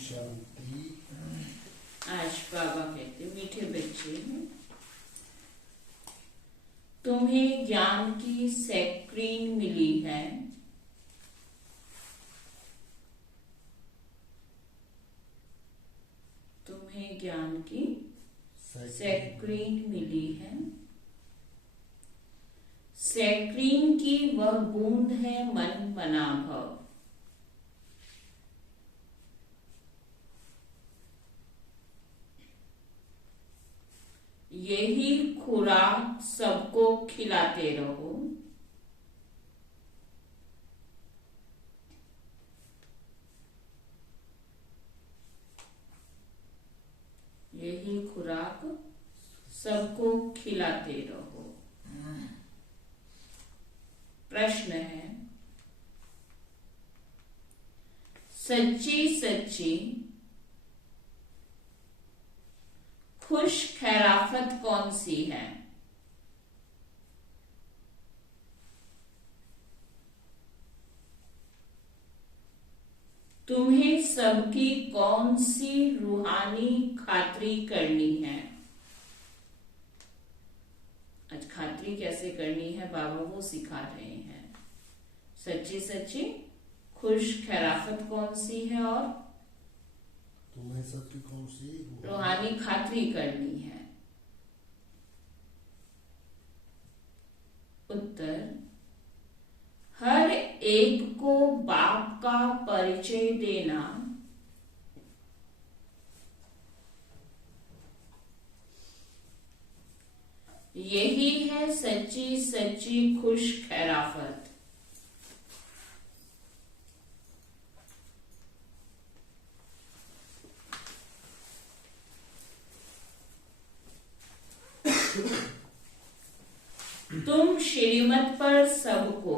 शांति। आज बाबा कहते मीठे बच्चे, तुम्हें ज्ञान की स्क्रीन मिली है। तुम्हें ज्ञान की स्क्रीन मिली है। स्क्रीन की वह बूंद है मन मना भव। यही खुराक सबको खिलाते रहो। यही खुराक सबको खिलाते रहो। प्रश्न है, सच्ची सच्ची खुश खैराफत कौन सी है? तुम्हें सबकी कौन सी रूहानी खातरी करनी है? आज खातरी कैसे करनी है बाबा वो सिखा रहे हैं। सच्ची सच्ची खुश खैराफत कौन सी है और तुम्हें सबकी कौन सी रूहानी खातरी करनी है? उत्तर, हर एक को बाप का परिचय देना यही है सच्ची सच्ची खुश खैराफत। तुम श्रीमत पर सबको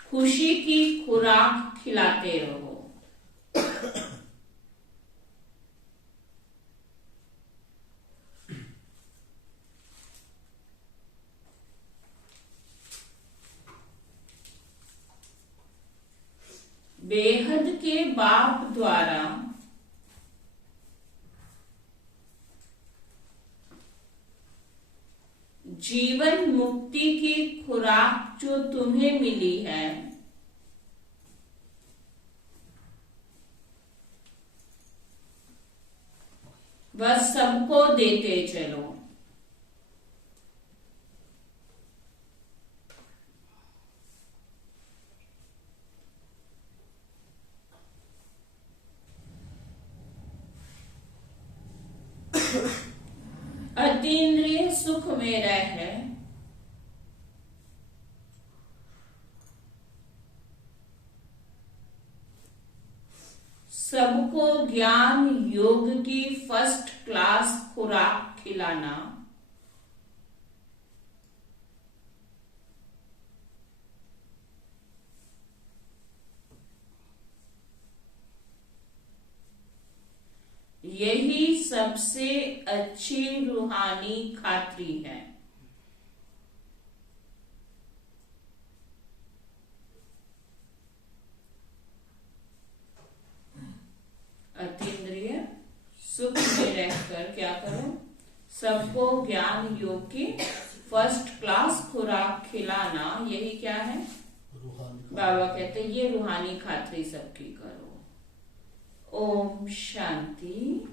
खुशी की खुराक खिलाते रहो। बेहद के बाप द्वारा जीवन मुक्ति की खुराक जो तुम्हें मिली है, वह सबको देते चलो। अतीन्द्रिय सुख में रह सबको ज्ञान योग की फर्स्ट क्लास खुराक खिलाना यही सबसे अच्छी रूहानी खातरी है। अतीन्द्रिय सुख में रहकर क्या करो? सबको ज्ञान योग की फर्स्ट क्लास खुराक खिलाना यही क्या है? बाबा कहते ये रूहानी खातरी सबकी करो। ओम शांति।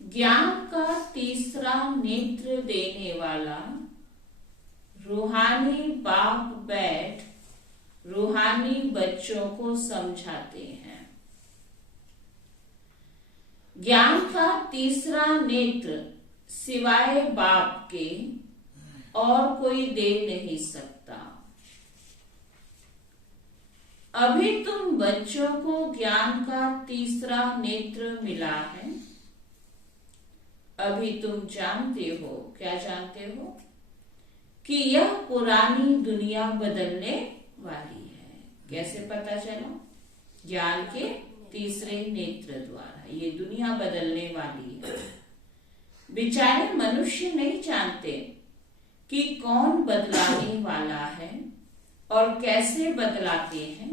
ज्ञान का तीसरा नेत्र देने वाला रूहानी बाप बैठ रूहानी बच्चों को समझाते हैं। ज्ञान का तीसरा नेत्र सिवाय बाप के और कोई दे नहीं सकता। अभी तुम बच्चों को ज्ञान का तीसरा नेत्र मिला है। अभी तुम जानते हो, क्या जानते हो? कि यह पुरानी दुनिया बदलने वाली है। कैसे पता चला? ज्ञान के तीसरे नेत्र द्वारा ये दुनिया बदलने वाली है। बेचारे मनुष्य नहीं जानते कि कौन बदलाने वाला है और कैसे बदलाते हैं?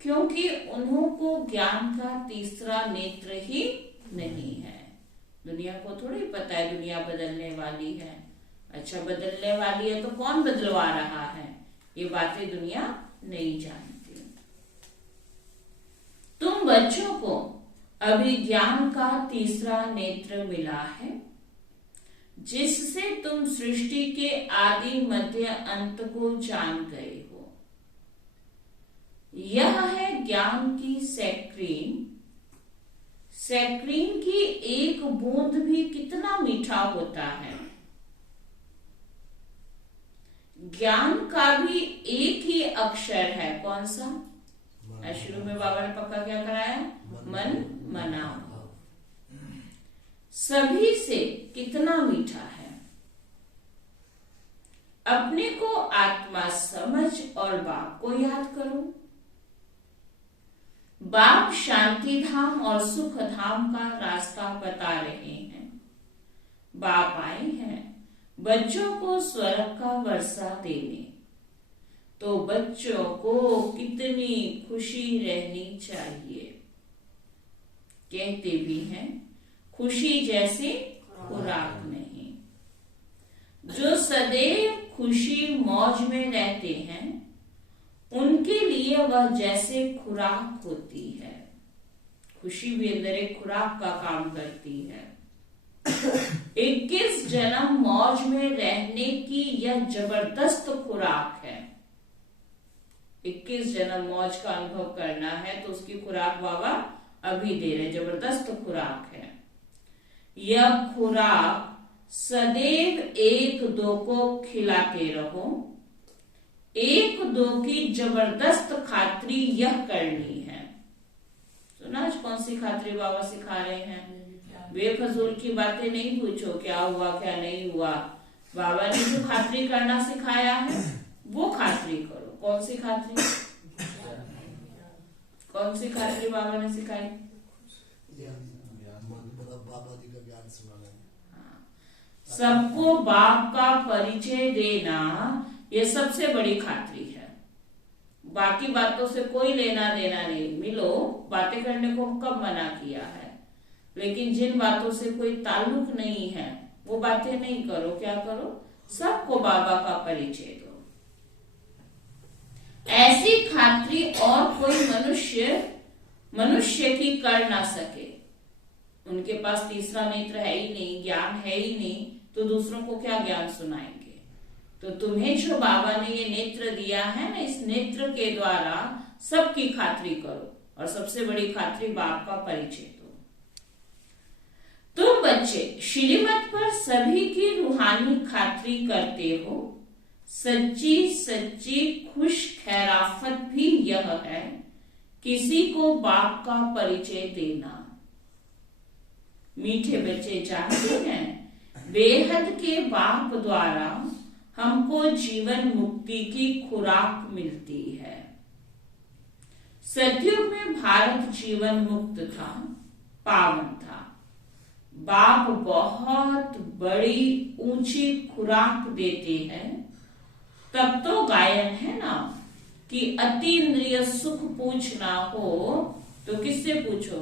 क्योंकि उन्हों को ज्ञान का तीसरा नेत्र ही नहीं है। दुनिया को थोड़ी पता है दुनिया बदलने वाली है। अच्छा, बदलने वाली है तो कौन बदलवा रहा है, ये बातें दुनिया नहीं जानती। तुम बच्चों को अभी ज्ञान का तीसरा नेत्र मिला है, जिससे तुम सृष्टि के आदि मध्य अंत को जान गए हो। यह है ज्ञान की सैक्रीन। सैक्रीन की एक बूंद भी कितना मीठा होता है। ज्ञान का भी एक ही अक्षर है, कौन सा? शुरू में बाबा ने पक्का क्या कराया? मन मनाओ। सभी से कितना मीठा है। अपने को आत्मा समझ और बाप को याद करो। बाप शांति धाम और सुख धाम का रास्ता बता रहे हैं। बाप आए हैं बच्चों को स्वर्ग का वर्षा देने। तो बच्चों को कितनी खुशी रहनी चाहिए। कहते भी हैं खुशी जैसी खुराक नहीं। जो सदैव खुशी मौज में रहते हैं उनके लिए वह जैसे खुराक होती है। खुशी भी अंदर एक खुराक का काम करती है। 21 जन्म मौज में रहने की यह जबरदस्त खुराक है। 21 जन्म मौज का अनुभव करना है तो उसकी खुराक बाबा अभी दे रहे, जबरदस्त खुराक है। यह खुराक सदैव एक दो को खिलाते रहो। एक दो की जबरदस्त खातरी यह करनी है। सुना आज कौन सी खातरी बाबा सिखा रहे हैं? बेफजूल की बातें नहीं पूछो, क्या हुआ क्या नहीं हुआ। बाबा ने जो खातरी करना सिखाया है वो खातरी करो। कौन सी खातरी? कौन सी खातरी बाबा ने सिखाई? बाबा जी का ज्ञान सुनाना। सबको बाप का परिचय देना ये सबसे बड़ी खातरी है। बाकी बातों से कोई लेना देना नहीं। मिलो, बातें करने को कब मना किया है, लेकिन जिन बातों से कोई ताल्लुक नहीं है वो बातें नहीं करो। क्या करो? सबको बाबा का परिचय दो। ऐसी खातरी और कोई मनुष्य की कर ना सके। उनके पास तीसरा नेत्र है ही नहीं, ज्ञान है ही नहीं, तो दूसरों को क्या ज्ञान सुनाएंगे। तो तुम्हें जो बाबा ने ये नेत्र दिया है ना, इस नेत्र के द्वारा सबकी खातरी करो। और सबसे बड़ी खातरी बाप का परिचय दो। तुम बच्चे श्रीमत पर सभी की रूहानी खातरी करते हो। सच्ची सच्ची खुश खैराफत भी यह है किसी को बाप का परिचय देना। मीठे बच्चे जानते हैं बेहद के बाप द्वारा हमको जीवन मुक्ति की खुराक मिलती है। सतयुग में भारत जीवन मुक्त था, पावन था। बाप बहुत बड़ी ऊंची खुराक देते हैं। तब तो गायन है ना कि अतीन्द्रिय सुख पूछना हो तो किससे पूछो?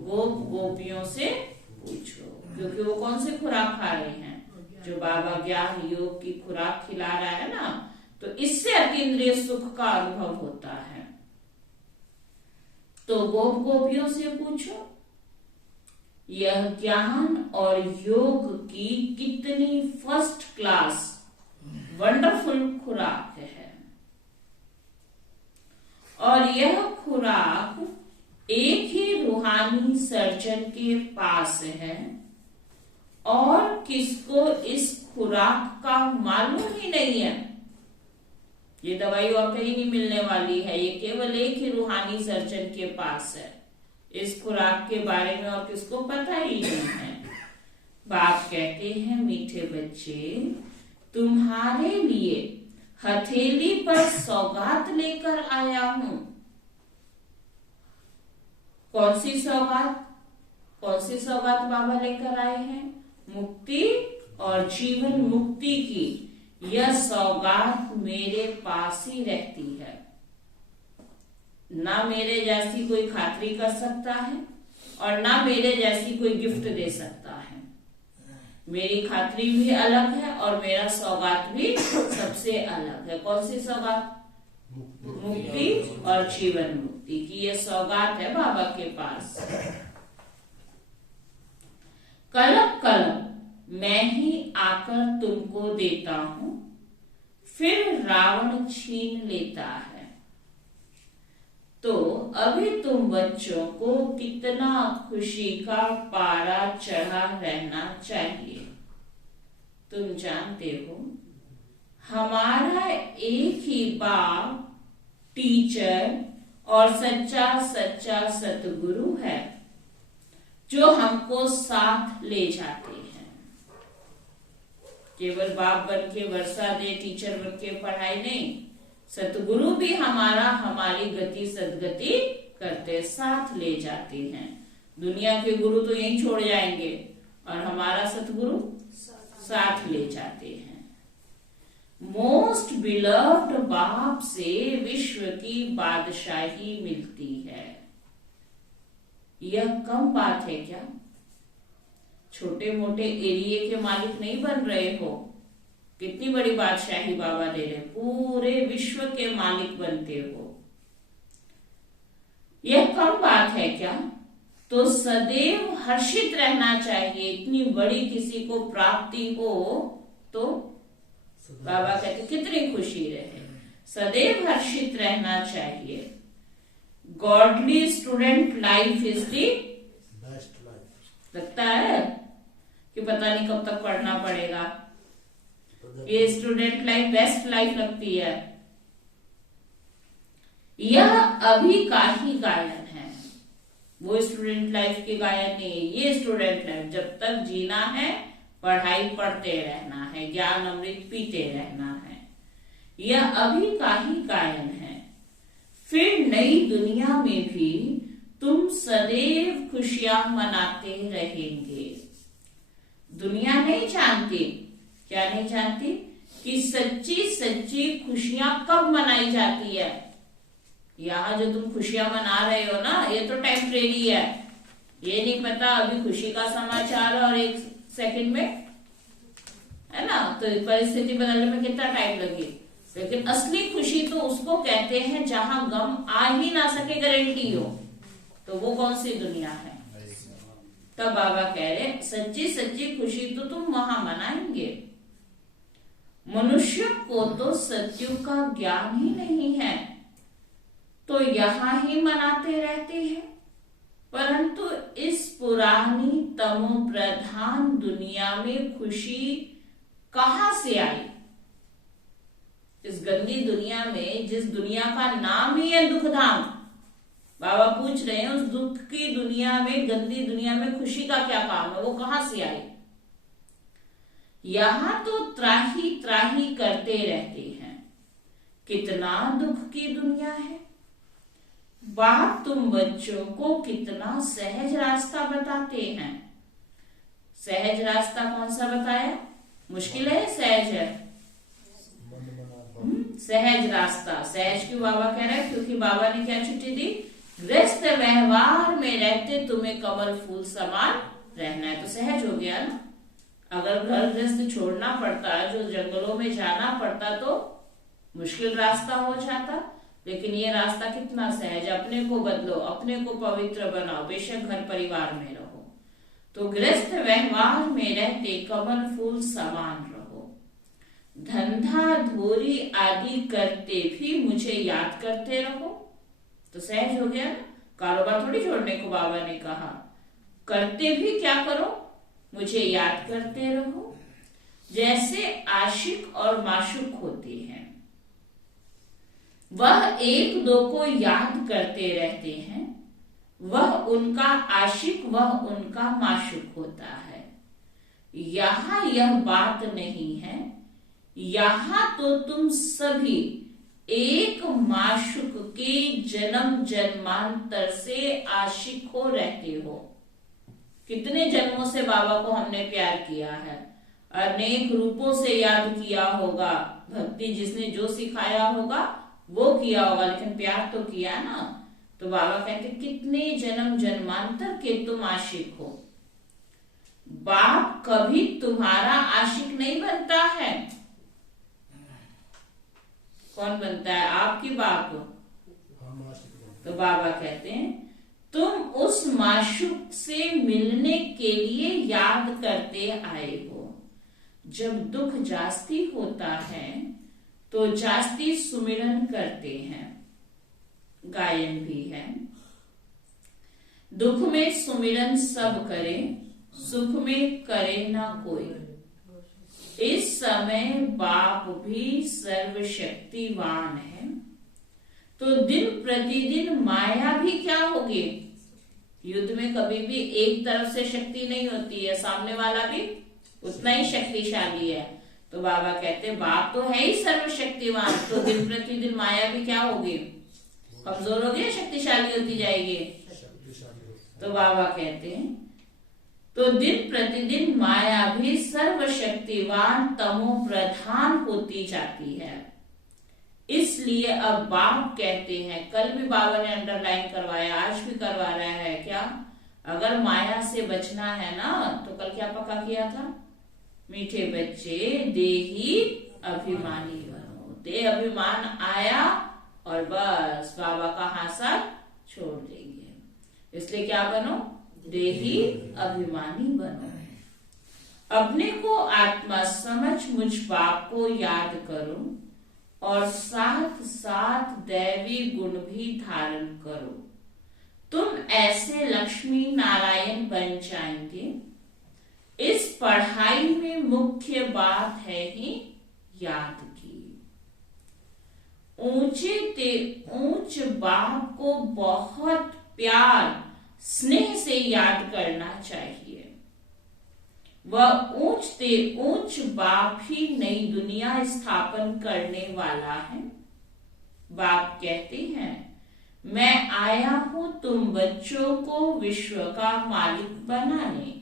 गोप गोपियों से पूछो। क्योंकि वो कौन से खुराक खा रहे हैं? जो बाबा ज्ञान योग की खुराक खिला रहा है ना, तो इससे अतीन्द्रिय सुख का अनुभव होता है। तो गोप गोपियों से पूछो। यह ज्ञान और योग की कितनी फर्स्ट क्लास वंडरफुल खुराक है। और यह खुराक एक ही रूहानी सर्जन के पास है और किसको इस खुराक का मालूम ही नहीं है। ये दवाई और कहीं नहीं मिलने वाली है, ये केवल एक ही रूहानी सर्जन के पास है। इस खुराक के बारे में और किसको पता ही नहीं है। बाप कहते हैं मीठे बच्चे, तुम्हारे लिए हथेली पर सौगात लेकर आया हूं। कौन सी सौगात? कौन सी सौगात बाबा लेकर आए हैं? मुक्ति और जीवन मुक्ति की यह सौगात मेरे पास ही रहती है। ना मेरे जैसी कोई खातरी कर सकता है और ना मेरे जैसी कोई गिफ्ट दे सकता है। मेरी खातरी भी अलग है और मेरा सौगात भी सबसे अलग है। कौन सी सौगात? मुक्ति और जीवन मुक्ति की ये सौगात है बाबा के पास। कलम कलम मैं ही आकर तुमको देता हूं, फिर रावण छीन लेता है। तो अभी तुम बच्चों को कितना खुशी का पारा चढ़ा रहना चाहिए। तुम जानते हो हमारा एक ही बाप टीचर और सच्चा सच्चा सतगुरु है जो हमको साथ ले जाते हैं। केवल बाप बन के वर्षा दे, टीचर बन के पढ़ाई नहीं, सतगुरु भी हमारी गति सदगति करते, साथ ले जाते हैं। दुनिया के गुरु तो यहीं छोड़ जाएंगे और हमारा सतगुरु साथ ले जाते हैं। मोस्ट बिलव्ड बाप से विश्व की बादशाही मिलती है। यह कम बात है क्या? छोटे मोटे एरिया के मालिक नहीं बन रहे हो, कितनी बड़ी बादशाही बाबा दे रहे, पूरे विश्व के मालिक बनते हो। यह कम बात है क्या? तो सदैव हर्षित रहना चाहिए। इतनी बड़ी किसी को प्राप्ति हो तो बाबा कहते कितनी खुशी रहे, सदैव हर्षित रहना चाहिए। Godly student life is the best life. लगता है कि पता नहीं कब तक पढ़ना पड़ेगा। ये स्टूडेंट लाइफ बेस्ट लाइफ लगती है। यह अभी का ही गायन है, वो स्टूडेंट लाइफ के गायन नहीं। ये स्टूडेंट लाइफ जब तक जीना है, पढ़ाई पढ़ते रहना है, ज्ञान अमृत पीते रहना है। यह अभी का ही गायन है। फिर नई दुनिया में भी तुम सदैव खुशियां मनाते रहेंगे। दुनिया नहीं जानती, क्या नहीं जानती? कि सच्ची सच्ची खुशियां कब मनाई जाती है। यहाँ जो तुम खुशियां मना रहे हो ना, ये तो टेम्परेरी है। ये नहीं पता अभी खुशी का समाचार और एक सेकंड में, है ना, तो परिस्थिति बदलने में कितना टाइम लगे। लेकिन असली खुशी तो उसको कहते हैं जहां गम आ ही ना सके, गारंटी हो। तो वो कौन सी दुनिया है? तब बाबा कह रहे सच्ची सच्ची खुशी तो तुम वहां मनाएंगे। मनुष्य को तो सत्युग का ज्ञान ही नहीं है, तो यहां ही मनाते रहते हैं। परंतु इस पुरानी तमो प्रधान दुनिया में खुशी कहां से आई? इस गंदी दुनिया में, जिस दुनिया का नाम ही है दुखधाम, बाबा पूछ रहे हैं उस दुख की दुनिया में, गंदी दुनिया में खुशी का क्या काम है? वो कहां से आई? यहां तो त्राही त्राही करते रहते हैं। कितना दुख की दुनिया है। बाप तुम बच्चों को कितना सहज रास्ता बताते हैं। सहज रास्ता कौन सा बताया? मुश्किल है, सहज है। सहज रास्ता। सहज क्यों बाबा कह रहे हैं? क्योंकि बाबा ने क्या छुट्टी दी? गृहस्थ व्यवहार में रहते तुम्हें कमल फूल समान रहना है। तो सहज हो गया ना। अगर घर गृहस्थ छोड़ना पड़ता, जो जंगलों में जाना पड़ता, तो मुश्किल रास्ता हो जाता। लेकिन ये रास्ता कितना सहज। अपने को बदलो, अपने को पवित्र बनाओ, बेशक घर परिवार में रहो। तो गृहस्थ व्यवहार में रहते कमल फूल समान रहो। धंधा धोरी आदि करते भी मुझे याद करते रहो। तो सहज हो गया ना। कारोबार थोड़ी छोड़ने को बाबा ने कहा। करते भी क्या करो? मुझे याद करते रहो। जैसे आशिक और माशूक होते हैं, वह एक दो को याद करते रहते हैं। वह उनका आशिक, वह उनका माशूक होता है। यहां यह बात नहीं है। यहां तो तुम सभी एक माशूक के जन्म जन्मांतर से आशिक हो रहते हो। कितने जन्मों से बाबा को हमने प्यार किया है, अनेक रूपों से याद किया होगा, भक्ति जिसने जो सिखाया होगा वो किया होगा, लेकिन प्यार तो किया ना। तो बाबा कहते कितने जन्म जन्मांतर के तुम आशिक हो, बाप कभी तुम्हारा आशिक नहीं बनता है। कौन बनता है? आपकी बाप। तो बाबा कहते हैं तुम उस माशूक से मिलने के लिए याद करते आए हो। जब दुख जास्ती होता है तो जास्ती सुमिरन करते हैं, गायन भी है। दुख में सुमिरन सब करे, सुख में करे ना कोई। इस समय बाप भी सर्वशक्तिवान है, तो दिन प्रतिदिन माया भी क्या होगी? युद्ध में कभी भी एक तरफ से शक्ति नहीं होती है, सामने वाला भी उतना ही शक्तिशाली है। तो बाबा कहते बाप तो है ही सर्वशक्तिवान, तो दिन प्रतिदिन माया भी क्या होगी? कमजोर होगी, शक्तिशाली होती जाएगी। तो बाबा कहते हैं तो दिन प्रतिदिन माया भी सर्वशक्तिवान तमो प्रधान होती जाती है। इसलिए अब बाप कहते हैं, कल भी बाबा ने अंडरलाइन करवाया, आज भी करवा रहा है क्या? अगर माया से बचना है ना, तो कल क्या पक्का किया था? मीठे बच्चे देही अभिमानी बनो। देह अभिमान आया और बस बाबा का हाथ छोड़ देंगे। इसलिए क्या बनो? देही अभिमानी बनो। अपने को आत्मा समझ मुझ बाप को याद करो और साथ साथ दैवी गुण भी धारण करो। तुम ऐसे लक्ष्मी नारायण बन जाएंगे। इस पढ़ाई में मुख्य बात है ही याद की। ऊंचे ते ऊंच बाप को बहुत प्यार स्नेह से याद करना चाहिए। वह ऊंच ते ऊंच बाप ही नई दुनिया स्थापन करने वाला है। बाप कहते हैं मैं आया हूं तुम बच्चों को विश्व का मालिक बनाने,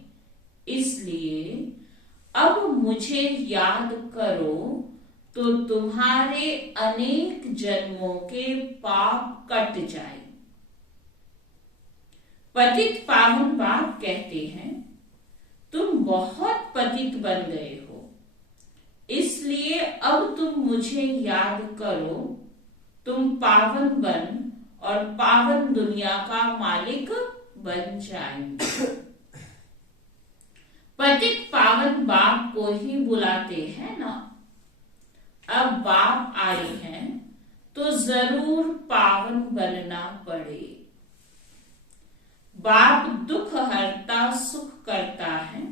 इसलिए अब मुझे याद करो तो तुम्हारे अनेक जन्मों के पाप कट जाए। पतित पावन बाप कहते हैं तुम बहुत पतित बन गए हो, इसलिए अब तुम मुझे याद करो, तुम पावन बन और पावन दुनिया का मालिक बन जाएंगे। पतित पावन बाप को ही बुलाते हैं ना। अब बाप आए हैं तो जरूर पावन बनना पड़े। बाप दुख हरता सुख करता है।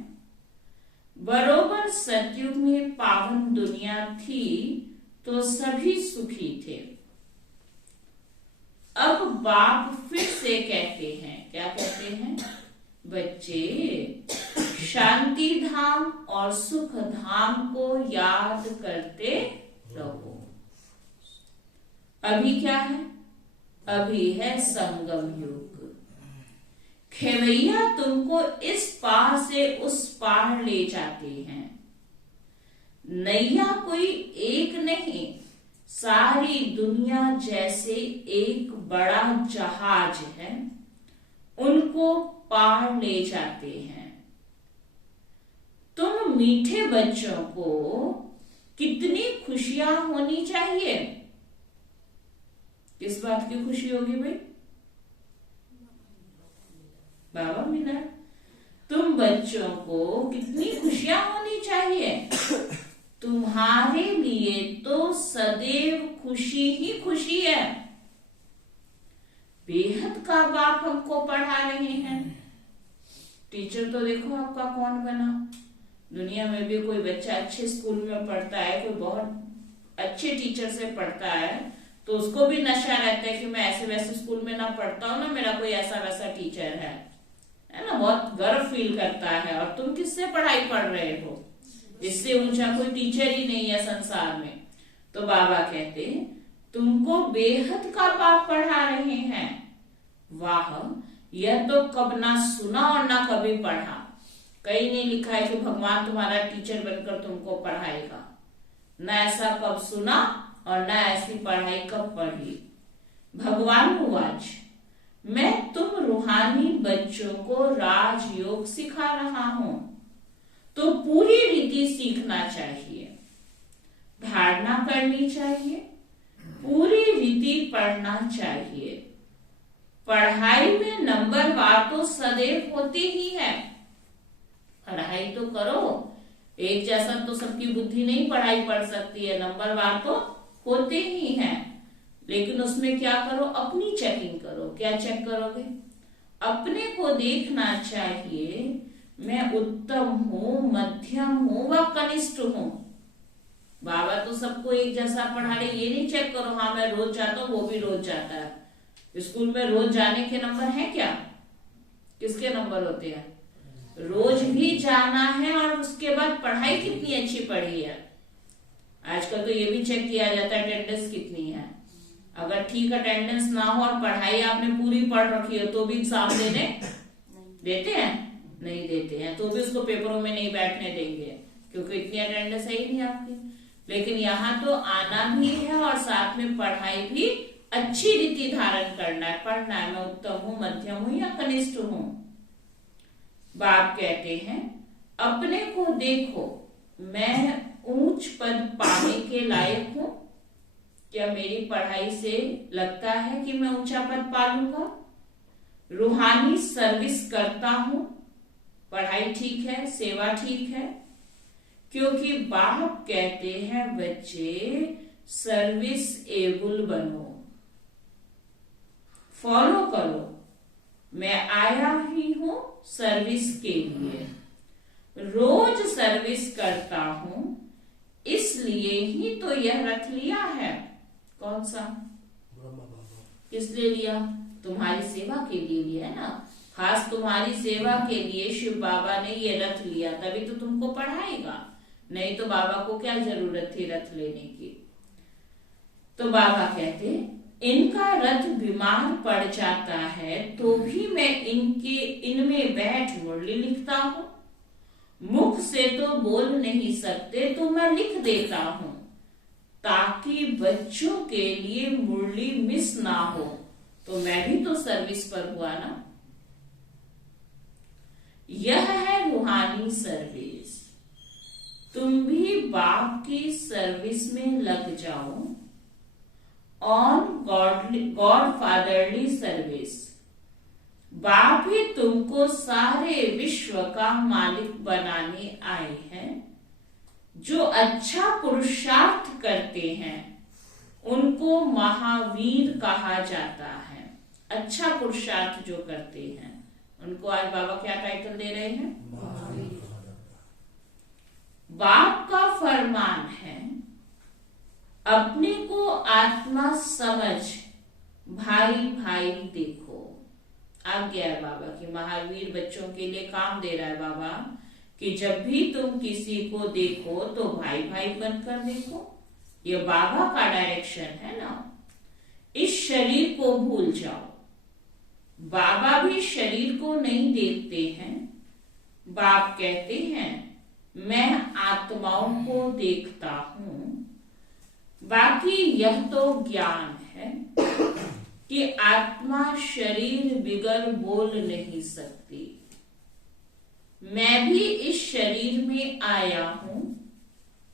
बरोबर सतयुग में पावन दुनिया थी तो सभी सुखी थे। अब बाप फिर से कहते हैं, क्या कहते हैं? बच्चे शांति धाम और सुख धाम को याद करते रहो। अभी क्या है? अभी है संगम युग। खेवैया तुमको इस पार से उस पार ले जाते हैं। नैया कोई एक नहीं, सारी दुनिया जैसे एक बड़ा जहाज है, उनको पार ले जाते हैं। तुम मीठे बच्चों को कितनी खुशियां होनी चाहिए? किस बात की खुशी होगी भाई? बाबा मिला। तुम बच्चों को कितनी खुशियां होनी चाहिए? तुम्हारे लिए तो सदैव खुशी ही खुशी है। बेहद का बाप हमको पढ़ा रहे हैं। टीचर तो देखो आपका कौन बना। दुनिया में भी कोई बच्चा अच्छे स्कूल में पढ़ता है, कोई बहुत अच्छे टीचर से पढ़ता है, तो उसको भी नशा रहता है कि मैं ऐसे वैसे स्कूल में ना पढ़ता हूं ना, मेरा कोई ऐसा वैसा टीचर है ना। बहुत गर्व फील करता है। और तुम किससे पढ़ाई पढ़ रहे हो? इससे ऊंचा कोई टीचर ही नहीं है संसार में। तो बाबा कहते हैं तुमको बेहद का बाप पढ़ा रहे हैं। वाह, यह तो कब ना सुना और ना कभी पढ़ा। कहीं नहीं लिखा है कि भगवान तुम्हारा टीचर बनकर तुमको पढ़ाएगा। न ऐसा कब सुना और न ऐसी पढ़ाई कब पढ़ी। भगवान उवाच, मैं तुम रूहानी बच्चों को राजयोग सिखा रहा हूं, तो पूरी रीति सीखना चाहिए, धारणा करनी चाहिए, पूरी रीति पढ़ना चाहिए। पढ़ाई में नंबरवार तो सदैव होती ही है। पढ़ाई तो करो, एक जैसा तो सबकी बुद्धि नहीं पढ़ाई पढ़ सकती है, नंबरवार तो होते ही हैं। लेकिन उसमें क्या करो, अपनी चेकिंग करो। क्या चेक करोगे? अपने को देखना चाहिए, मैं उत्तम हूं, मध्यम हूं व कनिष्ठ हूं। बाबा तो सबको एक जैसा पढ़ा रहे, ये नहीं चेक करो हाँ मैं रोज जाता हूँ, वो भी रोज जाता है। स्कूल में रोज जाने के नंबर हैं क्या? किसके नंबर होते हैं? रोज भी जाना है और उसके बाद पढ़ाई कितनी अच्छी पढ़ी है। आजकल तो ये भी चेक किया जाता है अटेंडेंस कितनी है। अगर ठीक अटेंडेंस ना हो और पढ़ाई आपने पूरी पढ़ रखी है तो भी एग्जाम देने देते हैं? नहीं देते हैं। तो भी उसको पेपरों में नहीं बैठने देंगे क्योंकि इतनी अटेंडेंस है ही नहीं आपकी। लेकिन यहाँ तो आना भी है और साथ में पढ़ाई भी अच्छी रीति धारण करना है, पढ़ना है। मैं उत्तम हूं, मध्यम हूं या कनिष्ठ हूं। बाप कहते हैं अपने को देखो, मैं ऊंच पद पाने के लायक हूं। क्या मेरी पढ़ाई से लगता है कि मैं ऊंचा पद पा लूंगा? रूहानी सर्विस करता हूं, पढ़ाई ठीक है, सेवा ठीक है। क्योंकि बाप कहते हैं बच्चे सर्विस एबल बनो, फॉलो करो। मैं आया ही हूं सर्विस के लिए, रोज सर्विस करता हूं, इसलिए ही तो यह रथ लिया है। कौन सा? किस लिए लिया? तुम्हारी सेवा के लिए लिया है ना। खास तुम्हारी सेवा के लिए शिव बाबा ने ये रथ लिया, तभी तो तुमको पढ़ाएगा। नहीं तो बाबा को क्या जरूरत थी रथ लेने की। तो बाबा कहते इनका रथ बीमार पड़ जाता है तो भी मैं इनमें बैठ मुरली लिखता हूं। मुख से तो बोल नहीं सकते तो मैं लिख देता हूं, ताकि बच्चों के लिए मुरली मिस ना हो। तो मैं भी तो सर्विस पर हुआ ना। यह है रूहानी सर्विस। तुम भी बाप की सर्विस में लग जाओ। On God fatherly service. बाप ही तुमको सारे विश्व का मालिक बनाने आए हैं। जो अच्छा पुरुषार्थ करते हैं उनको महावीर कहा जाता है। अच्छा पुरुषार्थ जो करते हैं उनको आज बाबा क्या टाइटल दे रहे हैं? महावीर। बाप का फरमान है अपने को आत्मा समझ, भाई भाई देखो। आज्ञा है बाबा की, महावीर बच्चों के लिए काम दे रहा है बाबा कि जब भी तुम किसी को देखो तो भाई भाई बनकर देखो। ये बाबा का डायरेक्शन है ना। इस शरीर को भूल जाओ। बाबा भी शरीर को नहीं देखते हैं। बाप कहते हैं मैं आत्माओं को देखता हूं। बाकी यह तो ज्ञान है कि आत्मा शरीर बिगर बोल नहीं सकती। मैं भी इस शरीर में आया हूं,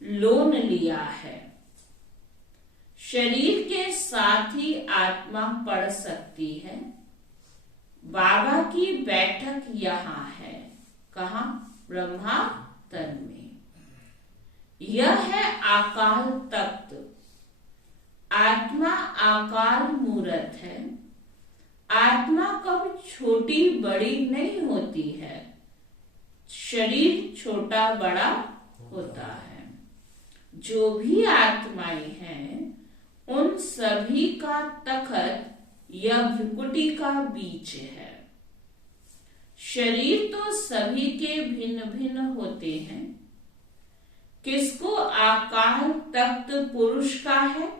लोन लिया है। शरीर के साथ ही आत्मा पढ़ सकती है। बाबा की बैठक यहां है। कहां? ब्रह्मा तन में। यह है आकाल तख्त। आत्मा आकार मूर्त है। आत्मा कब छोटी बड़ी नहीं होती है। शरीर छोटा बड़ा होता है। जो भी आत्माएं हैं उन सभी का तखत या भ्रुकुटी का बीच है। शरीर तो सभी के भिन्न भिन्न होते हैं। किसको आकाल तख्त पुरुष का है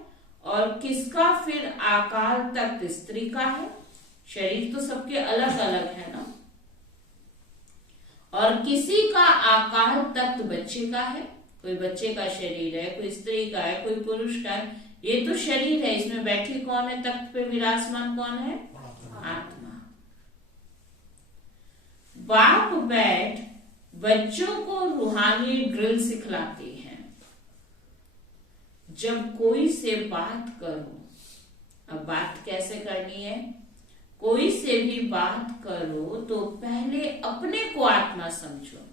और किसका फिर आकाल तख्त स्त्री का है। शरीर तो सबके अलग अलग है ना। और किसी का आकार तख्त बच्चे का है, कोई बच्चे का शरीर है, कोई स्त्री का है, कोई पुरुष का है। ये तो शरीर है, इसमें बैठी कौन है, तख्त पे विराजमान कौन है, आत्मा। बाप बैठ बच्चों को रूहानी ड्रिल सिखलाते हैं। जब कोई से बात करो, अब बात कैसे करनी है, कोई से भी बात करो तो पहले अपने को आत्मा समझो।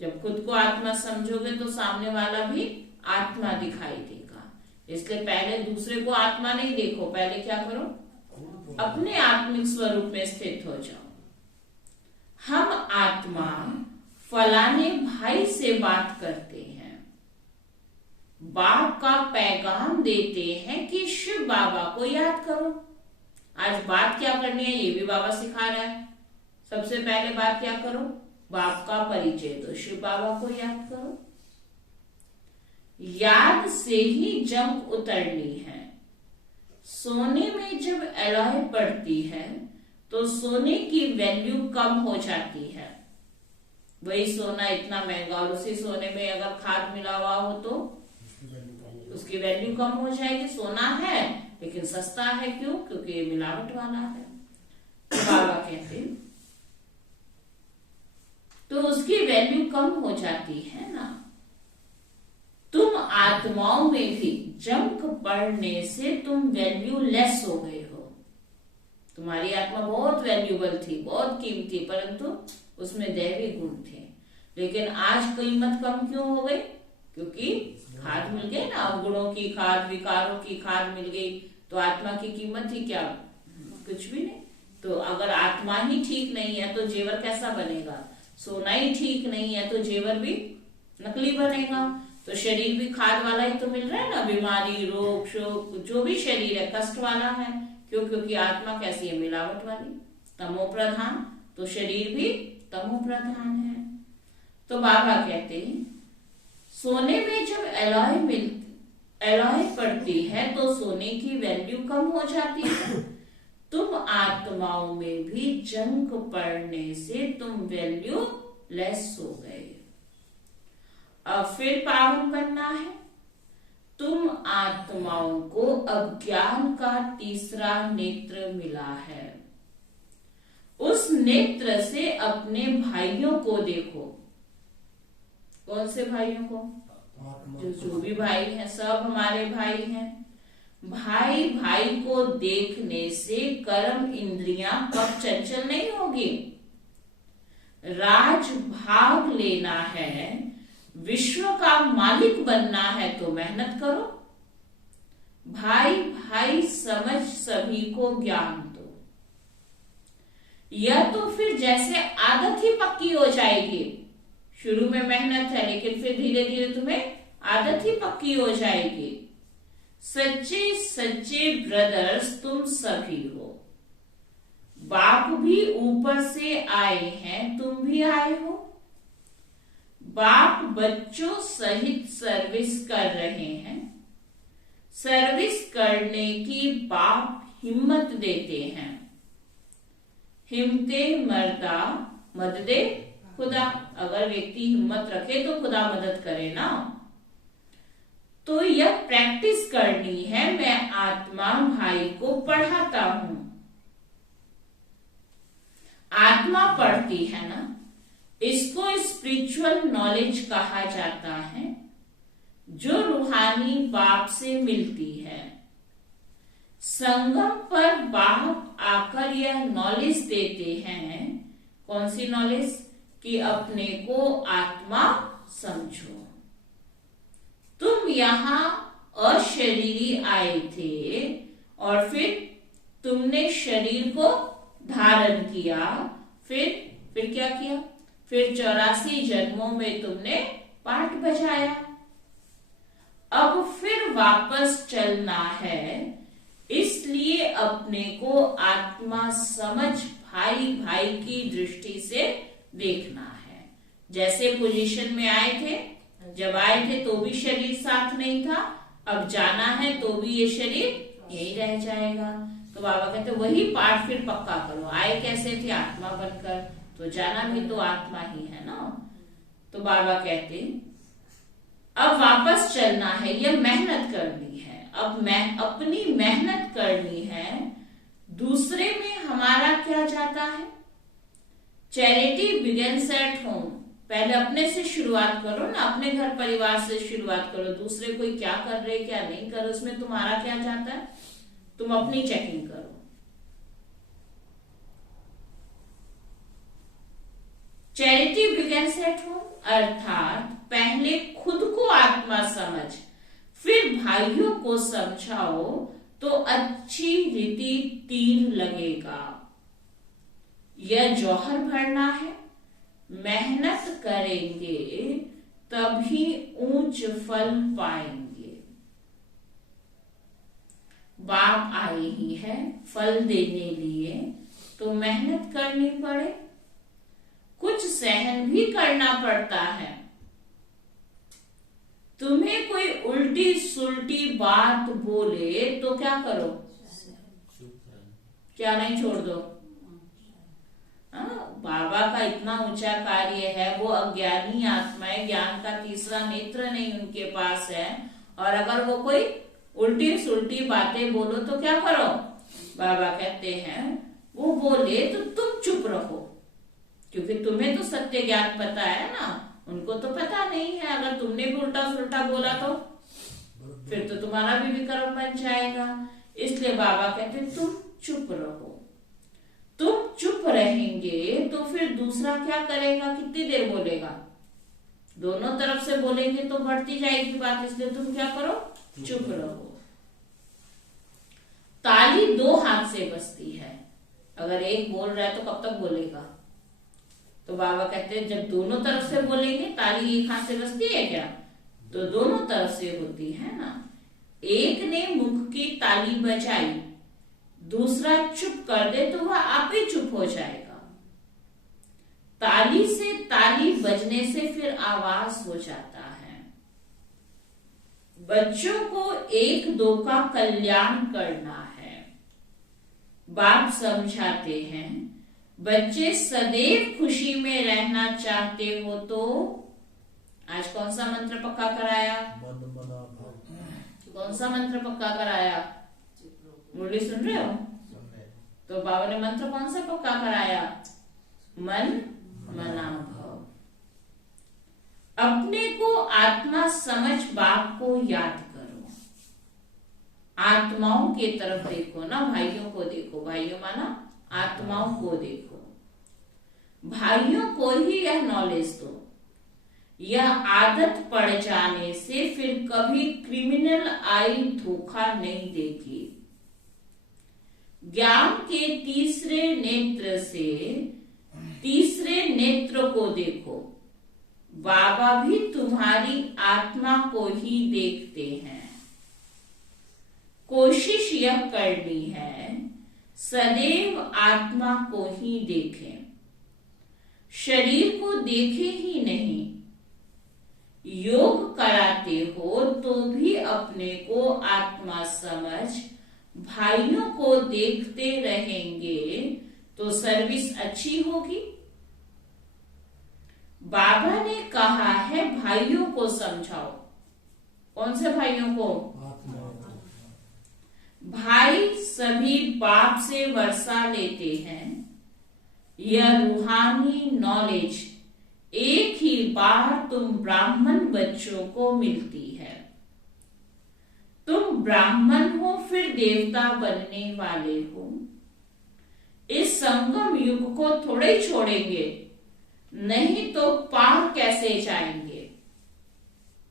जब खुद को आत्मा समझोगे तो सामने वाला भी आत्मा दिखाई देगा। इसलिए पहले दूसरे को आत्मा नहीं देखो, पहले क्या करो, अपने आत्मिक स्वरूप में स्थित हो जाओ। हम आत्मा फलाने भाई से बात करते हैं, बाप का पैगाम देते हैं कि शिव बाबा को याद करो। आज बात क्या करनी है ये भी बाबा सिखा रहा है। सबसे पहले बात क्या करो, बाप का परिचय दो, शिव बाबा को याद करो। याद से ही जंग उतरनी है। सोने में जब एलॉय पड़ती है तो सोने की वैल्यू कम हो जाती है। वही सोना इतना महंगा और उसी सोने में अगर खाद मिला हुआ हो तो उसकी वैल्यू कम हो जाएगी। सोना है लेकिन सस्ता है, क्यों, क्योंकि ये मिलावट वाला है। तो बाबा कहते हैं तो उसकी वैल्यू कम हो जाती है ना। तुम आत्माओं में भी जंक पड़ने से तुम वैल्यू लेस हो गए हो। तुम्हारी आत्मा बहुत वैल्यूबल थी, बहुत कीमती, परंतु उसमें दैवी गुण थे। लेकिन आज कीमत कम क्यों हो गई, क्योंकि खाद मिल गई ना, अवगुणों की खाद, विकारों की खाद मिल गई, तो आत्मा की कीमत ही क्या, कुछ भी नहीं। तो अगर आत्मा ही ठीक नहीं है तो जेवर कैसा बनेगा, सोना ही ठीक नहीं है तो जेवर भी नकली बनेगा। तो शरीर भी खाद वाला ही तो मिल रहा है ना, बीमारी, रोग, शोक, जो भी शरीर है कष्ट वाला है। क्यों, क्योंकि आत्मा कैसी है, मिलावट वाली, तमो प्रधान, तो शरीर भी तमो प्रधान है। तो बाबा कहते हैं सोने में जब एलॉय पड़ती है तो सोने की वैल्यू कम हो जाती है। तुम आत्माओं में भी जंग पड़ने से तुम वैल्यू लेस हो गए। अब फिर पावन बनना है। तुम आत्माओं को अज्ञान का तीसरा नेत्र मिला है। उस नेत्र से अपने भाइयों को देखो। कौन से भाइयों को, जो भी भाई हैं, सब हमारे भाई हैं। भाई भाई को देखने से कर्म इंद्रियां कब चंचल नहीं होगी। राज भाग लेना है, विश्व का मालिक बनना है तो मेहनत करो। भाई भाई समझ सभी को ज्ञान दो। या तो फिर जैसे आदत ही पक्की हो जाएगी। शुरू में मेहनत है लेकिन फिर धीरे धीरे तुम्हें आदत ही पक्की हो जाएगी। सच्चे सच्चे ब्रदर्स तुम सभी हो। बाप भी ऊपर से आए हैं, तुम भी आए हो। बाप बच्चों सहित सर्विस कर रहे हैं। सर्विस करने की बाप हिम्मत देते हैं। हिम्मते मर्दा मददे खुदा। अगर व्यक्ति हिम्मत रखे तो खुदा मदद करे ना। तो यह प्रैक्टिस करनी है। मैं आत्मा भाई को पढ़ाता हूं। आत्मा पढ़ती है ना, इसको स्पिरिचुअल नॉलेज कहा जाता है, जो रूहानी बाप से मिलती है। संगम पर बाप आकर यह नॉलेज देते हैं। कौन सी नॉलेज, कि अपने को आत्मा समझो। तुम यहां अशरीरी आए थे और फिर तुमने शरीर को धारण किया। फिर क्या किया, फिर 84 जन्मों में तुमने पाठ बजाया। अब फिर वापस चलना है, इसलिए अपने को आत्मा समझ भाई भाई की दृष्टि से देखना है। जैसे पोजीशन में आए थे, जब आए थे तो भी शरीर साथ नहीं था, अब जाना है तो भी ये शरीर यही रह जाएगा। तो बाबा कहते वही पाठ फिर पक्का करो। आए कैसे थे, आत्मा बनकर, तो जाना भी तो आत्मा ही है ना। तो बाबा कहते अब वापस चलना है, यह मेहनत करनी है, अब मैं अपनी मेहनत करनी है, दूसरे में हमारा क्या जाता है। चैरिटी बिगिंस एट होम, पहले अपने से शुरुआत करो ना, अपने घर परिवार से शुरुआत करो। दूसरे कोई क्या कर रहे क्या नहीं कर रहे उसमें तुम्हारा क्या जाता है, तुम अपनी चेकिंग करो। चैरिटी बिगिंस एट होम अर्थात पहले खुद को आत्मा समझ फिर भाइयों को समझाओ तो अच्छी रीति तीर लगेगा। यह जौहर भरना है, मेहनत करेंगे तभी ऊंच फल पाएंगे। बाप आए ही है फल देने लिए, तो मेहनत करनी पड़े, कुछ सहन भी करना पड़ता है। तुम्हें कोई उल्टी सुल्टी बात बोले तो क्या करो, क्या नहीं छोड़ दो। बाबा का इतना ऊंचा कार्य है, वो अज्ञानी आत्मा है, ज्ञान का तीसरा नेत्र नहीं उनके पास है, और अगर वो कोई उल्टी सुल्टी बातें बोलो तो क्या करो। बाबा कहते हैं वो बोले तो तुम चुप रहो, क्योंकि तुम्हें तो सत्य ज्ञान पता है ना, उनको तो पता नहीं है। अगर तुमने भी उल्टा सुल्टा बोला तो फिर तो तुम्हारा भी विकर्म बन जाएगा। इसलिए बाबा कहते तुम चुप रहो। तुम चुप रहेंगे तो फिर दूसरा क्या करेगा, कितनी देर बोलेगा, दोनों तरफ से बोलेंगे तो बढ़ती जाएगी बात। इसलिए तुम क्या करो, चुप रहो। ताली दो हाथ से बजती है, अगर एक बोल रहा है तो कब तक बोलेगा। तो बाबा कहते हैं जब दोनों तरफ से बोलेंगे, ताली एक हाथ से बजती है क्या, तो दोनों तरफ से होती है ना। एक ने मुख की ताली बजाई, दूसरा चुप कर दे तो वह आप ही चुप हो जाएगा। ताली से ताली बजने से फिर आवाज हो जाता है। बच्चों को एक दो का कल्याण करना है। बाप समझाते हैं बच्चे सदैव खुशी में रहना चाहते हो तो आज कौन सा मंत्र पक्का कराया, कौन सा मंत्र पक्का कराया, मुरली सुन रहे हो। तो बाबा ने मंत्र कौन सा पक्का कराया, मन मना भव। अपने को आत्मा समझ बाप को याद करो। आत्माओं के तरफ देखो ना, भाइयों को देखो, भाइयों माना आत्माओं को देखो, भाइयों को ही यह नॉलेज दो। यह आदत पड़ जाने से फिर कभी क्रिमिनल आई धोखा नहीं देगी। ज्ञान के तीसरे नेत्र से तीसरे नेत्र को देखो। बाबा भी तुम्हारी आत्मा को ही देखते हैं। कोशिश यह करनी है सदैव आत्मा को ही देखें, शरीर को देखे ही नहीं। योग कराते हो तो भी अपने को आत्मा समझ भाइयों को देखते रहेंगे तो सर्विस अच्छी होगी। बाबा ने कहा है भाइयों को समझाओ। कौन से भाइयों को, भाई सभी बाप से वर्षा लेते हैं। यह रूहानी नॉलेज एक ही बार तुम ब्राह्मण बच्चों को मिलती है। तुम ब्राह्मण हो फिर देवता बनने वाले हो। इस संगम युग को थोड़े छोड़ेंगे, नहीं तो पार कैसे जाएंगे।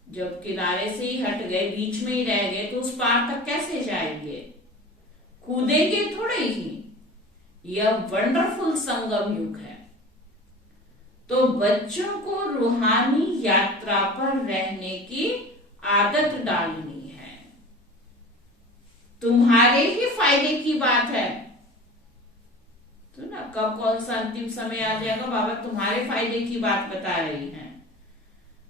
जब किनारे से ही हट गए, बीच में ही रह गए, तो उस पार तक कैसे जाएंगे, कूदेंगे थोड़े ही। यह वंडरफुल संगम युग है। तो बच्चों को रूहानी यात्रा पर रहने की आदत डालनी है। तुम्हारे ही फायदे की बात है। तो ना कब कौन सा अंतिम समय आ जाएगा, बाबा तुम्हारे फायदे की बात बता रही हैं।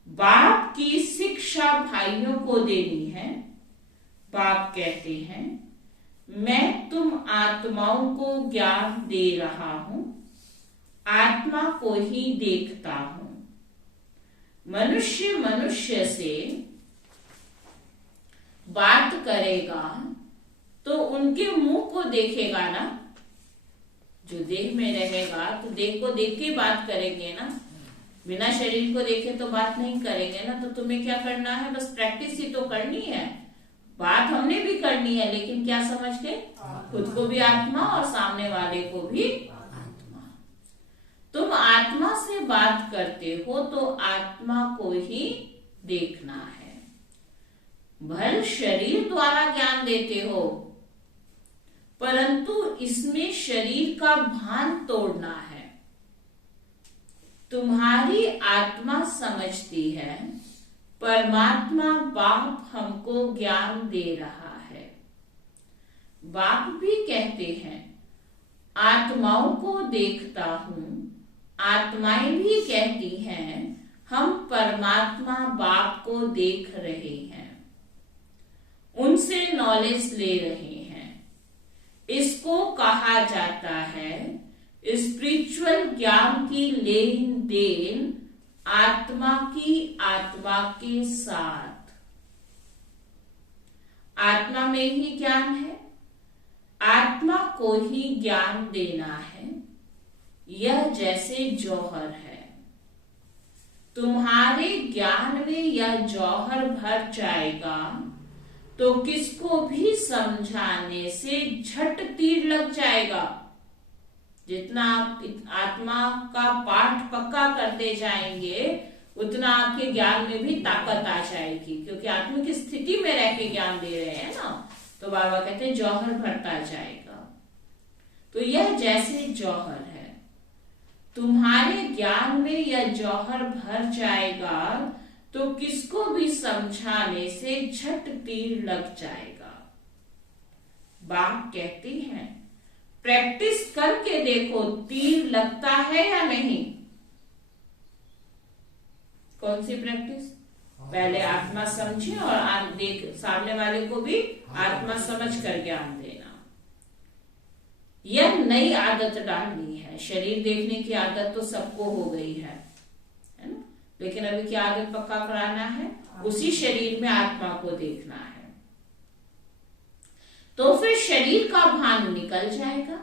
बाप की शिक्षा भाइयों को देनी है। बाप कहते हैं मैं तुम आत्माओं को ज्ञान दे रहा हूं, आत्मा को ही देखता हूं। मनुष्य मनुष्य से बात करेगा तो उनके मुंह को देखेगा ना। जो देह में रहेगा तो देह को देख के बात करेंगे ना, बिना शरीर को देखे तो बात नहीं करेंगे ना। तो तुम्हें क्या करना है, बस प्रैक्टिस ही तो करनी है। बात हमने भी करनी है, लेकिन क्या समझ के, खुद को भी आत्मा और सामने वाले को भी आत्मा। तुम आत्मा से बात करते हो तो आत्मा को ही देखना है। भल शरीर द्वारा ज्ञान देते हो, परंतु इसमें शरीर का भान तोड़ना है। तुम्हारी आत्मा समझती है परमात्मा बाप हमको ज्ञान दे रहा है। बाप भी कहते हैं आत्माओं को देखता हूं। आत्माएं भी कहती हैं हम परमात्मा बाप को देख रहे हैं, उनसे नॉलेज ले रहे हैं। इसको कहा जाता है स्पिरिचुअल ज्ञान की लेन देन आत्मा की आत्मा के साथ। आत्मा में ही ज्ञान है, आत्मा को ही ज्ञान देना है। यह जैसे जौहर है, तुम्हारे ज्ञान में यह जौहर भर जाएगा तो किसको भी समझाने से झट तीर लग जाएगा। जितना आप आत्मा का पाठ पक्का करते जाएंगे उतना आपके ज्ञान में भी ताकत आ जाएगी, क्योंकि आत्मा की स्थिति में रह के ज्ञान दे रहे हैं ना। तो बाबा कहते हैं जौहर भरता जाएगा। तो यह जैसे जौहर है, तुम्हारे ज्ञान में यह जौहर भर जाएगा तो किसको भी समझाने से झट तीर लग जाएगा। बाप कहते हैं प्रैक्टिस करके देखो तीर लगता है या नहीं। कौन सी प्रैक्टिस? पहले आत्मा समझे और देख सामने वाले को भी आत्मा समझ कर ज्ञान देना। यह नई आदत डालनी है। शरीर देखने की आदत तो सबको हो गई है ना, लेकिन अभी क्या आदत पक्का कराना है, उसी शरीर में आत्मा को देखना है। तो फिर शरीर का भान निकल जाएगा,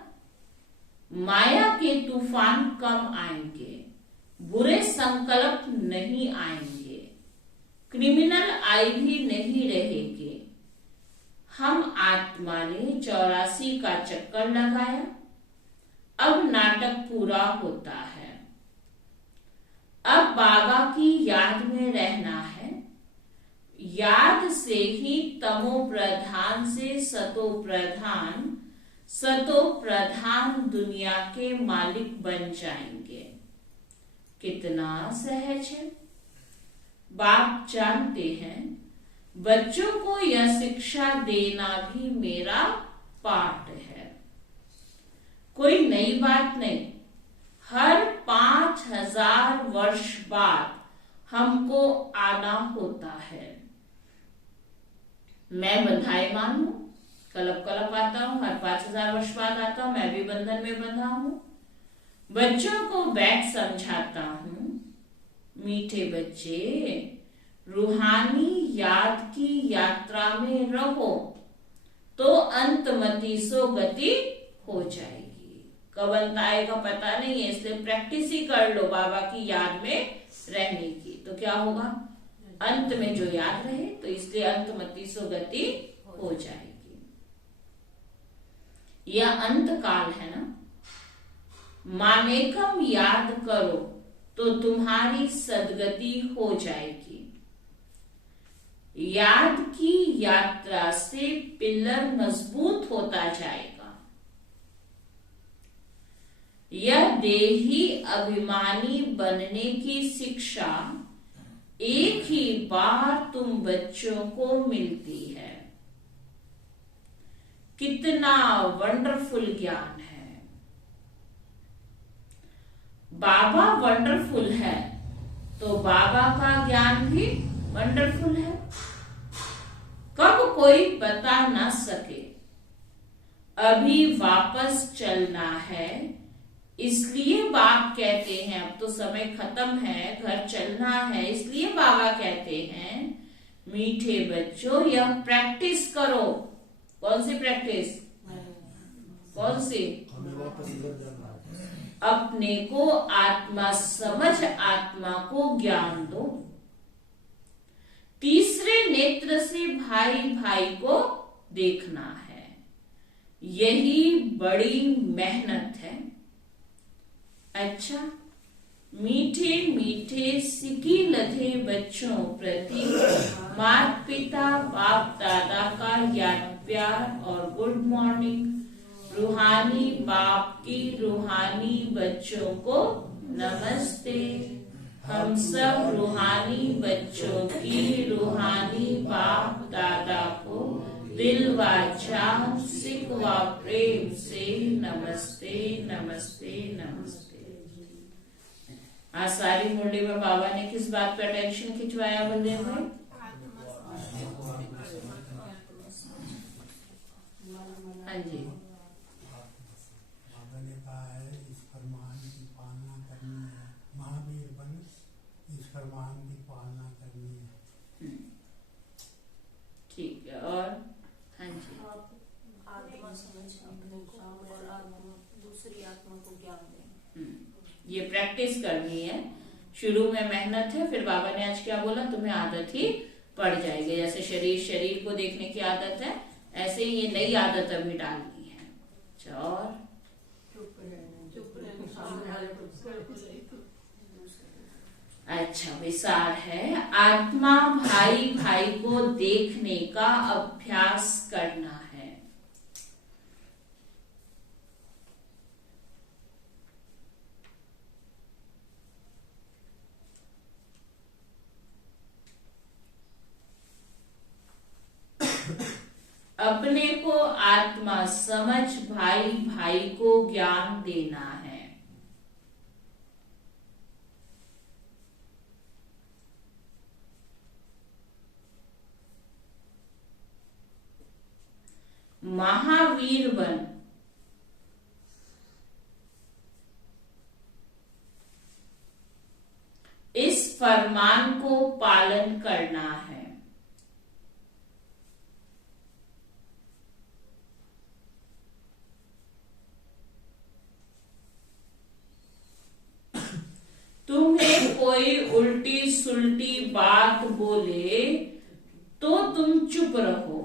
माया के तूफान कम आएंगे, बुरे संकल्प नहीं आएंगे, क्रिमिनल आई भी नहीं रहेगी। हम आत्मा ने 84 का चक्कर लगाया, अब नाटक पूरा होता है। अब बाबा की याद में रहना है। याद से ही तमो प्रधान से सतो प्रधान, सतो प्रधान दुनिया के मालिक बन जाएंगे। कितना सहज है। बाप जानते हैं बच्चों को यह शिक्षा देना भी मेरा पाठ है। कोई नई बात नहीं। हर 5000 वर्ष बाद हमको आना होता है। मैं बंधायमान हूं, कलप आता हूं, हर 5000 वर्ष बाद आता हूं। मैं भी बंधन में बंधा हूं। बच्चों को बैठ समझाता हूं, मीठे बच्चे रूहानी याद की यात्रा में रहो तो अंतमति सो गति हो जाएगी। कब अंत आएगा पता नहीं है, इसलिए प्रैक्टिस ही कर लो बाबा की याद में रहने की। तो क्या होगा, अंत में जो याद रहे, तो इसलिए अंतमति सो गति हो जाएगी। यह अंत काल है ना। मामेकम याद करो तो तुम्हारी सदगति हो जाएगी। याद की यात्रा से पिलर मजबूत होता जाएगा। यह देही अभिमानी बनने की शिक्षा एक ही बार तुम बच्चों को मिलती है। कितना वंडरफुल ज्ञान है। बाबा वंडरफुल है तो बाबा का ज्ञान भी वंडरफुल है। कब कोई बता ना सके। अभी वापस चलना है, इसलिए बाप कहते हैं अब तो समय खत्म है, घर चलना है, इसलिए बाबा कहते हैं मीठे बच्चों यह प्रैक्टिस करो। कौन सी प्रैक्टिस? कौन सी? हमें वापस घर जाना है। अपने को आत्मा समझ आत्मा को ज्ञान दो। तीसरे नेत्र से भाई भाई को देखना है, यही बड़ी मेहनत है। अच्छा, मीठे मीठे सिकी लधे बच्चों प्रति माता पिता बाप दादा का याद प्यार और गुड मॉर्निंग। रूहानी बाप की रूहानी बच्चों को नमस्ते। हम सब रूहानी बच्चों की रूहानी बाप दादा को दिल वाचा सिक व प्रेम से नमस्ते नमस्ते नमस्ते। आज सारी मुंडी में बाबा ने किस बात पे अटेंशन खिंचवाया बलदेव भाई? हाँ जी, बाबा ने कहा है इस फरमान की पालना करनी है, महावीर बन इस फरमान की पालना करनी है। ठीक है। और हाँ जी, आत्मा समझ अपने को और आत्मा दूसरी आत्मा को ज्ञान दें। ये प्रैक्टिस करनी है। शुरू में मेहनत है, फिर बाबा ने आज क्या बोला, तुम्हें आदत ही पड़ जाएगी। जैसे शरीर को देखने की आदत है, ऐसे ही ये नई आदत अभी डालनी है। और अच्छा, विसार है आत्मा भाई भाई को देखने का अभ्यास करना है। अपने को आत्मा समझ भाई भाई को ज्ञान देना है। महावीर बन इस फरमान को पालन करना है। तुम्हें कोई उल्टी सुल्टी बात बोले तो तुम चुप रहो।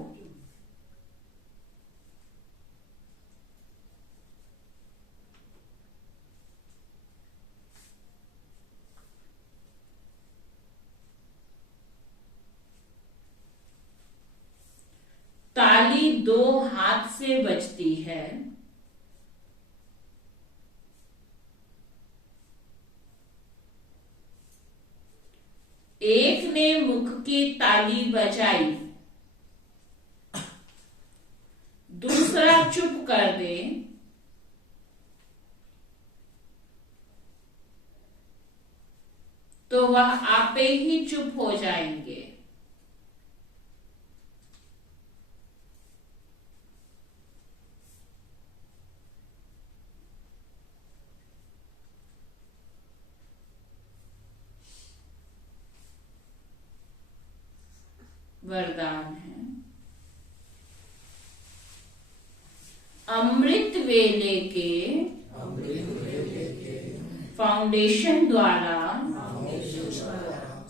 ताली दो हाथ से बजती है, एक ने मुख की ताली बजाई, दूसरा चुप कर दे तो वह आपे ही चुप हो जाएंगे। वरदान है अमृत वेले के फाउंडेशन द्वारा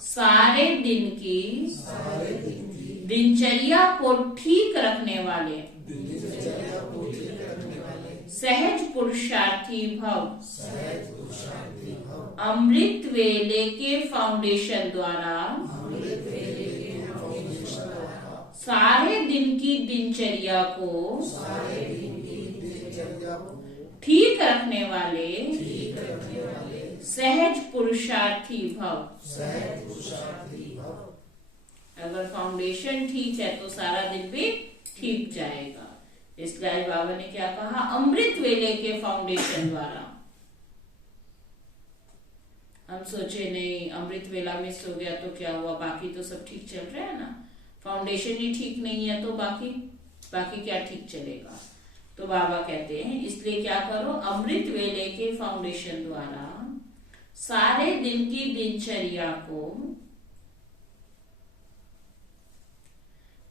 सारे दिन की दिनचर्या को ठीक रखने वाले सहज पुरुषार्थी भव। अमृत वेले के फाउंडेशन द्वारा सारे दिन की दिनचर्या को ठीक रखने वाले सहज पुरुषार्थी भव। अगर फाउंडेशन ठीक है तो सारा दिन भी ठीक जाएगा। इसलिए बाबा ने क्या कहा, अमृत वेले के फाउंडेशन द्वारा। हम सोचे नहीं अमृत वेला मिस हो गया तो क्या हुआ, बाकी तो सब ठीक चल रहा है ना। फाउंडेशन ही ठीक नहीं है तो बाकी क्या ठीक चलेगा। तो बाबा कहते हैं इसलिए क्या करो, अमृत वेले के फाउंडेशन द्वारा सारे दिन की दिनचर्या को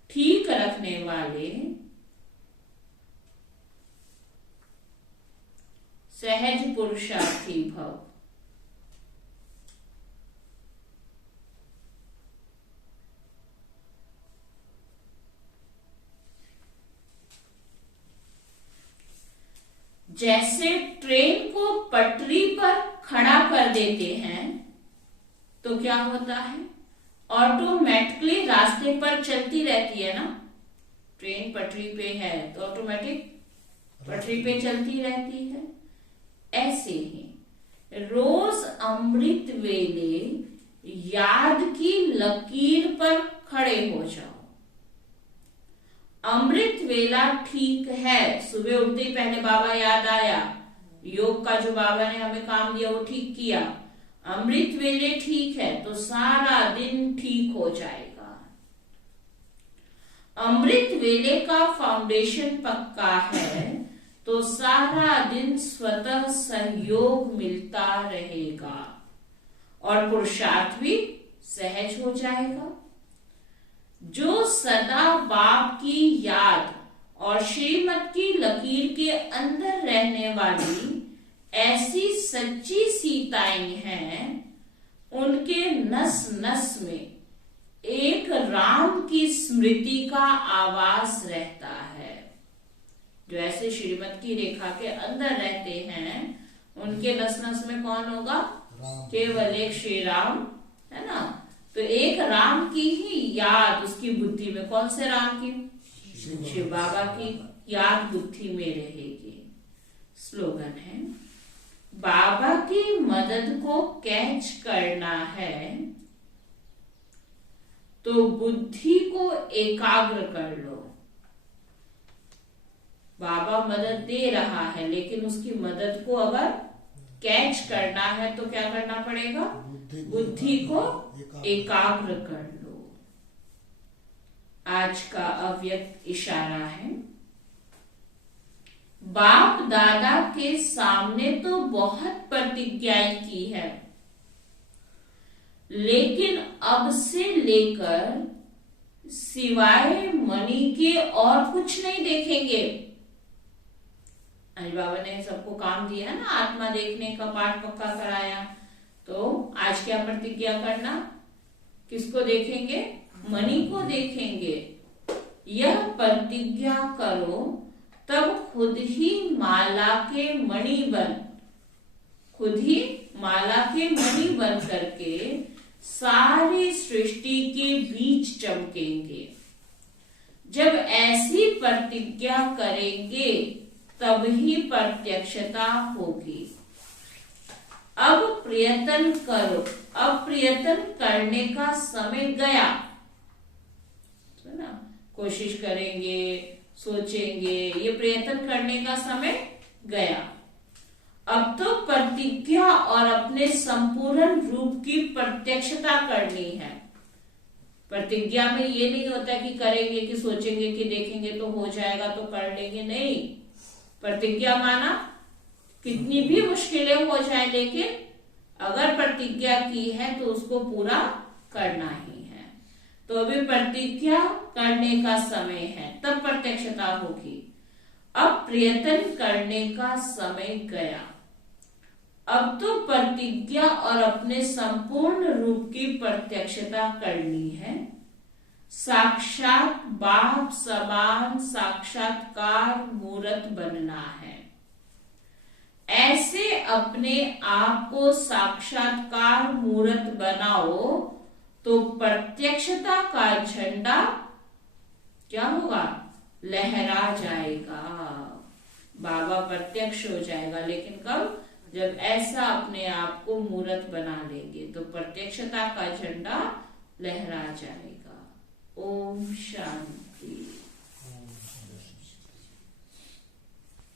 ठीक रखने वाले सहज पुरुषार्थी भव। जैसे ट्रेन को पटरी पर खड़ा कर देते हैं तो क्या होता है, ऑटोमेटिकली रास्ते पर चलती रहती है ना। ट्रेन पटरी पे है तो ऑटोमेटिक पटरी पे चलती रहती है। ऐसे ही रोज अमृत वेले याद की लकीर पर खड़े हो जाओ। अमृत वेला ठीक है, सुबह उठते ही पहले बाबा याद आया, योग का जो बाबा ने हमें काम दिया वो ठीक किया। अमृत वेले ठीक है तो सारा दिन ठीक हो जाएगा। अमृत वेले का फाउंडेशन पक्का है तो सारा दिन स्वतः सहयोग मिलता रहेगा और पुरुषार्थ भी सहज हो जाएगा। जो सदा बाप की याद और श्रीमत की लकीर के अंदर रहने वाली ऐसी सच्ची सीताएं हैं, उनके नस नस में एक राम की स्मृति का आवास रहता है। जो ऐसे श्रीमत की रेखा के अंदर रहते हैं उनके नस नस में कौन होगा, केवल एक श्री राम है ना। तो एक राम की ही याद उसकी बुद्धि में, कौन से राम की, शिव बाबा की याद बुद्धि में रहेगी। स्लोगन है, बाबा की मदद को कैच करना है तो बुद्धि को एकाग्र कर लो। बाबा मदद दे रहा है लेकिन उसकी मदद को अगर कैच करना है तो क्या करना पड़ेगा, बुद्धि को एकाग्र कर लो। आज का अव्यक्त इशारा है, बाप दादा के सामने तो बहुत प्रतिज्ञाएं की है, लेकिन अब से लेकर सिवाय मणि के और कुछ नहीं देखेंगे। आज बाबा ने सबको काम दिया है ना, आत्मा देखने का पाठ पक्का कराया। तो आज क्या प्रतिज्ञा करना, किसको देखेंगे, मणि को देखेंगे। यह प्रतिज्ञा करो तब खुद ही माला के मणि बन, खुद ही माला के मणि बन करके सारी सृष्टि के बीच चमकेंगे। जब ऐसी प्रतिज्ञा करेंगे तब ही प्रत्यक्षता होगी। अब प्रयत्न करो, अब प्रयत्न करने का समय गया, है ना। कोशिश करेंगे, सोचेंगे, ये प्रयत्न करने का समय गया। अब तो प्रतिज्ञा और अपने संपूर्ण रूप की प्रत्यक्षता करनी है। प्रतिज्ञा में ये नहीं होता कि करेंगे, कि सोचेंगे, कि देखेंगे तो हो जाएगा तो कर लेंगे, नहीं। प्रतिज्ञा माना कितनी भी मुश्किलें हो जाए, लेकिन अगर प्रतिज्ञा की है तो उसको पूरा करना ही है। तो अभी प्रतिज्ञा करने का समय है, तब प्रत्यक्षता होगी। अब प्रयत्न करने का समय गया। अब तो प्रतिज्ञा और अपने संपूर्ण रूप की प्रत्यक्षता करनी है। साक्षात बाप समान साक्षात्कार मूर्त बनना है। ऐसे अपने आप को साक्षात्कार मूर्त बनाओ तो प्रत्यक्षता का झंडा क्या होगा, लहरा जाएगा। बाबा प्रत्यक्ष हो जाएगा, लेकिन कब, जब ऐसा अपने आप को मूर्त बना लेंगे तो प्रत्यक्षता का झंडा लहरा जाएगा। ओम शांति।